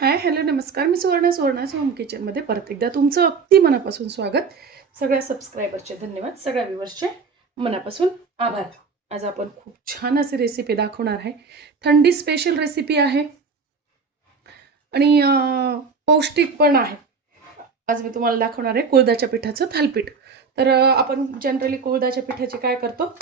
हाय, hello, नमस्कार. मी सुवर्णाच्या home किचनमध्ये परत एकदा तुमचं अगदी मनापासून स्वागत. सगळ्या सबस्क्रायबरचे धन्यवाद, सगळ्या व्ह्यूअर्सचे मनापासून आभार. आज आपण खूप छान अशी रेसिपी दाखवणार आहे. थंडी स्पेशल रेसिपी आहे आणि पौष्टिक पण आहे. आज मी तुम्हाला दाखवणार आहे कुळथाच्या पिठाचं थालीपीठ. तर आपण जनरली कुळथाच्या पिठाचे काय करतो,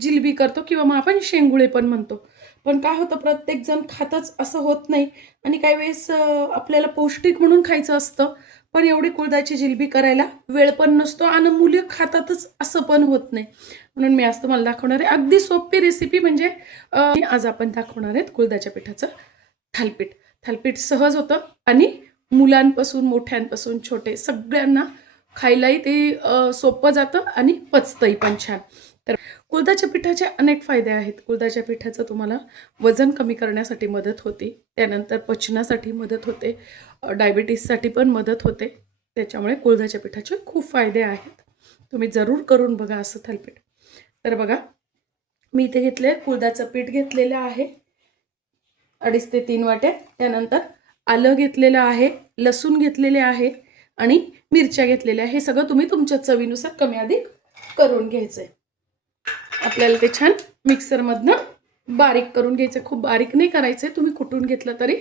जिलबी करतो किंवा मग आपण शेंगुळे पण म्हणतो. पण काय होतं, प्रत्येकजण खातच असं होत नाही आणि काही वेळेस आपल्याला पौष्टिक म्हणून खायचं असतं, पण एवढी कुळथाची जिलबी करायला वेळ पण नसतो आणि मुलं खातातच असं पण होत नाही. म्हणून मी आज तुम्हाला दाखवणार आहे अगदी सोपी रेसिपी. म्हणजे आज आपण दाखवणार आहेत कुळथाच्या पिठाचं थालीपीठ. थालीपीठ सहज होतं आणि मुलांपासून मोठ्यांपासून छोटे सगळ्यांना खायलाही ते सोपं जातं आणि पचतंही पण छान. तर कुळथाच्या पिठाचे अनेक फायदे आहेत. कुळथाच्या पिठाचं तुम्हाला वजन कमी करण्यासाठी मदत होते, त्यानंतर पचनासाठी मदत होते, डायबिटीससाठी पण मदत होते. त्याच्यामुळे कुळथाच्या पिठाचे खूप फायदे आहेत. तुम्ही जरूर करून बघा असं थालीपीठ. तर बघा, मी इथे घेतले कुळथाचं पीठ घेतलेलं आहे 2.5 ते 3 वाट्या. त्यानंतर आलं घेतलेलं आहे, लसूण घेतलेले आहे आणि मिरच्या घेतलेल्या आहे. हे सगळं तुम्ही तुमच्या चवीनुसार कमी अधिक करून घ्यायचं आहे. आपल्याला ते छान मिक्सरमधनं बारीक करून घ्यायचं. खूप बारीक नाही करायचं, तुम्ही कुटून घेतलं तरी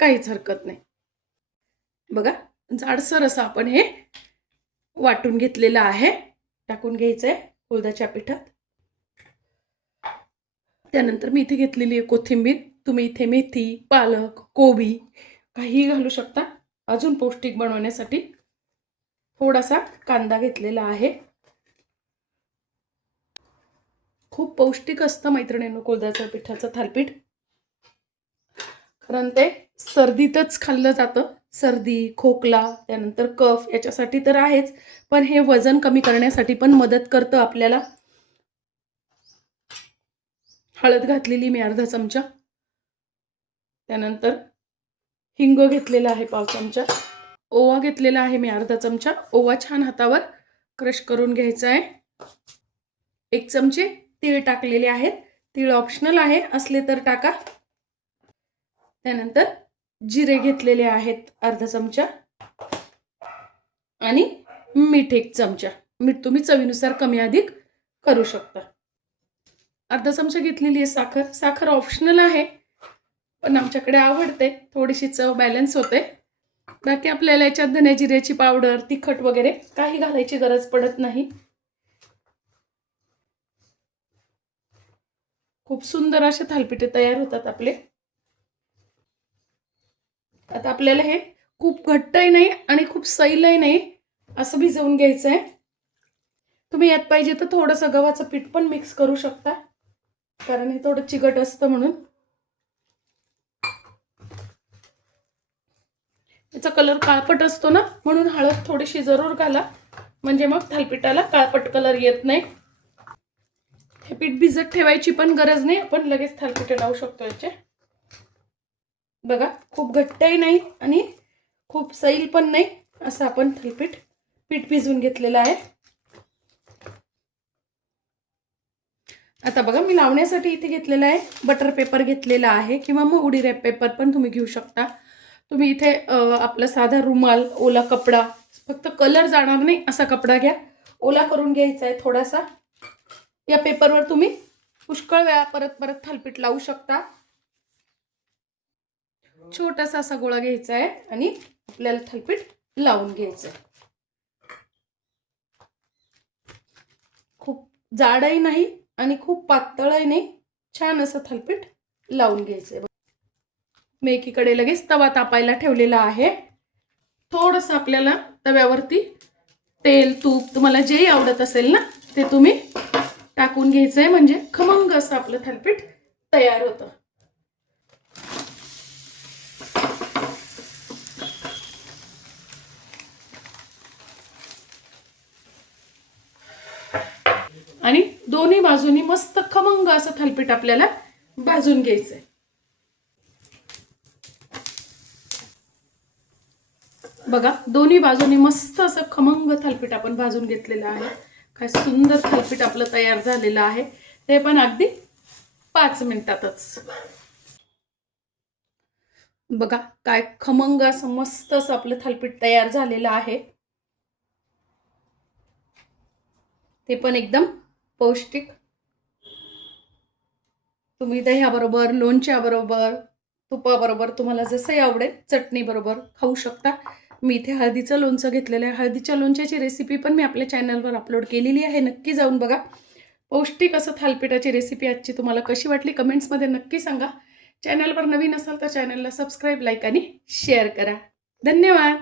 काहीच हरकत नाही. बघा, जाडसर असं आपण हे वाटून घेतलेलं आहे. टाकून घ्यायचं आहे कुळथाच्या पिठात. त्यानंतर मी इथे घेतलेली आहे कोथिंबीर. तुम्ही इथे मेथी, पालक, कोबी काहीही घालू शकता अजून पौष्टिक बनवण्यासाठी. थोडासा कांदा घेतलेला आहे. खूप पौष्टिक असतं मैत्रिणींनो कुळथाच्या पिठाचं थालीपीठ, कारण ते सर्दीतच खाल्लं जातं. सर्दी, खोकला, त्यानंतर कफ याच्यासाठी तर आहेच, पण हे वजन कमी करण्यासाठी पण मदत करतं आपल्याला. हळद घातलेली मी अर्धा चमचा. त्यानंतर हिंग घेतलेला आहे पाव चमचा. ओवा घेतलेला आहे मी अर्धा चमचा. ओवा छान हातावर क्रश करून घ्यायचा आहे. 1 चमचे तीळ टाकलेले आहेत. तीळ ऑप्शनल आहे, असले तर टाका. त्यानंतर जिरे घेतलेले आहेत अर्धा चमचा आणि मीठ 1 चमचा. मीठ तुम्ही चवीनुसार कमी अधिक करू शकता. अर्धा चमचा घेतलेली आहे साखर. साखर ऑप्शनल आहे, पण आमच्याकडे आवडते, थोडीशी चव बॅलन्स होते. बाकी आपल्याला याच्यात धने जिऱ्याची पावडर, तिखट वगैरे काही घालायची गरज पडत नाही. खूप सुंदर असे थालीपीठ तयार होतात आपले. आता आपल्याला हे खूप घट्टही नाही आणि खूप सैलही नाही असं भिजवून घ्यायचं आहे. तुम्ही यात पाहिजे तर थोडंसं गव्हाचं पीठ पण मिक्स करू शकता, कारण हे थोडं चिकट असतं म्हणून. याचा कलर काळपट असतो ना, म्हणून हळद थोडीशी जरूर घाला, म्हणजे मग थालीपीठाला काळपट कलर येत नाही. हे पीठ भिजत ठेवायची पण गरज नाही, आपण लगेच थालीपीठ लावू शकतो याचे. बघा, खूप घट्टही नाही आणि खूप सैल पण नाही असं आपण पीठ भिजवून घेतलेलं आहे. आता बघा, मी लावण्यासाठी इथे घेतलेला आहे बटर पेपर घेतलेला आहे, किंवा मग उडी रॅप पेपर पण तुम्ही घेऊ शकता. तुम्ही इथे आपला साधा रुमाल, ओला कपडा, फक्त कलर जाणार नाही असा कपडा घ्या. ओला करून घ्यायचा आहे थोडासा. या पेपरवर तुम्ही पुष्कळ वेळा परत परत थालीपीठ लावू शकता. छोटासा असा गोळा घ्यायचा आहे आणि आपल्याला थालीपीठ लावून घ्यायचं आहे. खूप जाडही नाही आणि खूप पातळही नाही, छान असं थालीपीठ लावून घ्यायचंय. मी एकीकडे लगेच तवा तापायला ठेवलेला आहे. थोडंसं आपल्याला तव्यावरती तेल, तूप तुम्हाला जे आवडत असेल ना ते तुम्ही टाकून घ्यायचंय, म्हणजे खमंग असं आपलं थालीपीठ तयार होतं. आणि दोन्ही बाजूनी मस्त खमंग असं थालीपीठ आपल्याला भाजून घ्यायचंय. बघा, दोन्ही बाजूनी मस्त असं खमंग थालीपीठ आपण भाजून घेतलेलं आहे. काय सुंदर थालीपीठ आपलं तयार झालेलं आहे, ते पण अगदी 5 मिनिटातच. बघा काय खमंग असं मस्त असं आपलं थालीपीठ तयार झालेलं आहे. ते पण एकदम पौष्टिक. तुम्ही दह्याबरोबर, लोणच्याबरोबर, तुपाबरोबर तुम्हाला जसंही आवडेल चटणीबरोबर खाऊ शकता. मी इथे हळदीचं लोणचं घेतलेलं आहे. हळदीच्या लोणच्याची रेसिपी पण मी आपल्या चॅनलवर अपलोड केलेली आहे. नक्की जाऊन बघा. पौष्टिक असं थालीपीठाची रेसिपी आजची तुम्हाला कशी वाटली कमेंट्समध्ये नक्की सांगा. चॅनलवर नवीन असाल तर चॅनलला सबस्क्राईब, लाईक आणि शेअर करा. धन्यवाद.